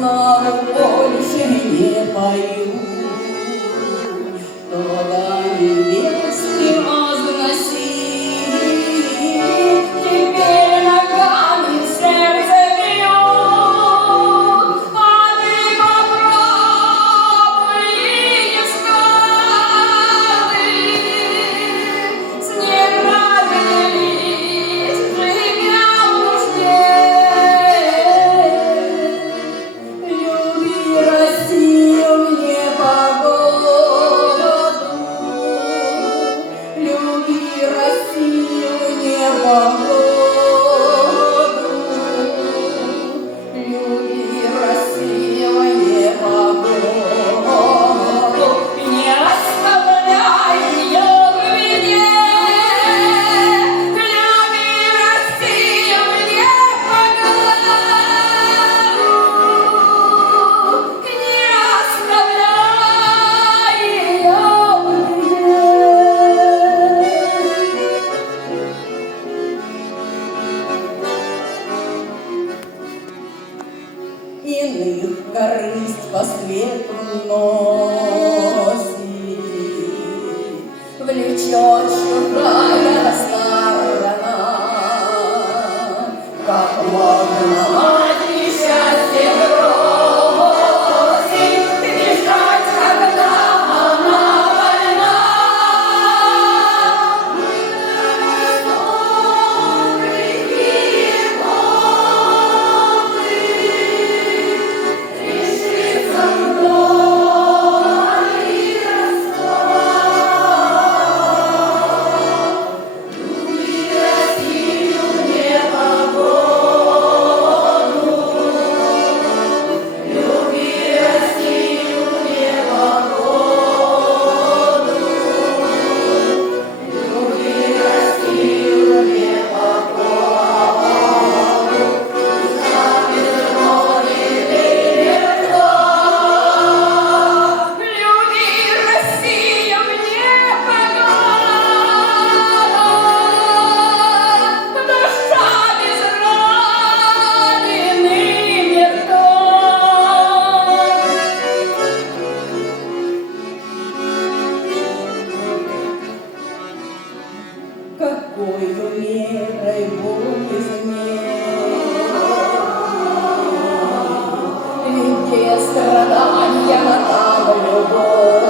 знаю, больше не пою. Туда невесты возноси, теперь ногами сердце бьет, а ты попробуй искать, с ней родились, живя в нужде. Люби Россию в непогоду, люби Россию в непогоду, люби Россию в непогоду, не оставляй ее в беде. Люби Россию в непогоду, не оставляй ее в беде. Иных корысть по свету носит, влечет чужая сторона, как можно мать несчастье бросить, бежать, когда она больна. Какою мерой Бог измерил, ведь где страдания, там любовь.